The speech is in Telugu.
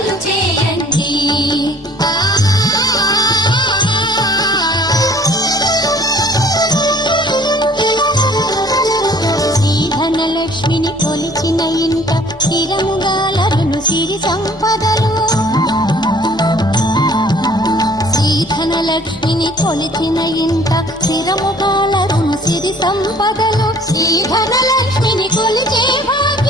పూజలు చేయండి. శ్రీధనలక్ష్మిని కొలిచిన ఇంట స్థిరముగా లరును సిరి సంపదలు. శ్రీధనలక్ష్మిని కొలిచిన ఇంట స్థిరముగా లరును సిరి సంపదలు. శ్రీధనలక్ష్మిని కొలిచే భాగ్య